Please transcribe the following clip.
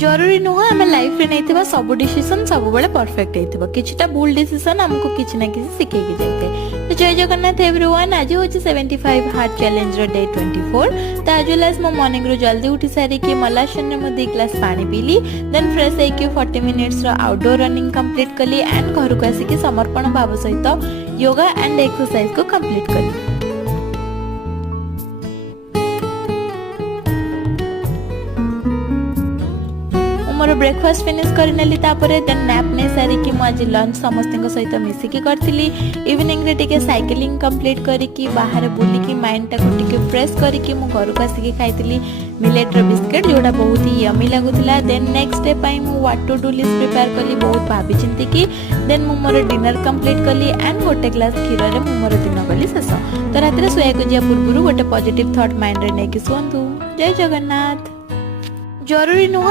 जरूरी नुह आम लाइफ रे नहीं सब डिसीजन सब बड़े परफेक्ट होता किछटा भूल डिसीजन हमको किसी ना किसी शिखेकी जाए। तो जय जगन्नाथ एवरीवन, आज हूँ 75 हार्ट चैलेंज डे 24। तो आज लास्ट मो मॉर्निंग रू जल्दी उठी सारिकी मलासन में 2 ग्लास पानी पीली, देन फ्रेश होकर 40 मिनिट्स आउटडोर रनिंग कंप्लीट कली एंड घर को आसिक समर्पण भाव सहित योगा एंड एक्सरसाइज को कंप्लीट कली। मोर ब्रेकफास्ट फिनिश करनेली तापरे देन नैप नै सारिकी मु आज लंच समस्त सहित मिसिकी करथिली। इवनिंग रे टिके साइकिलिंग कंप्लीट करिकी बाहर बुलिकी माइंड टाको टिके फ्रेश करिकी मु घर को आसिकी खाइतिली मिलेट रो बिस्किट जोड़ा बहुत ही यमी लागुथिला। देन नेक्स्ट डे पई मु what to do list prepare कली बहुत भाबी चिंती की। देन मु मोर डिनर कंप्लीट कली एंड गोटे ग्लास क्षीर रे मु मोर दिन गली शेष। तो रात सोया को जिया पूर्व गोटे पॉजिटिव थॉट माइंड रे नेकी सुंतु। जय जगन्नाथ। जरूरी नुह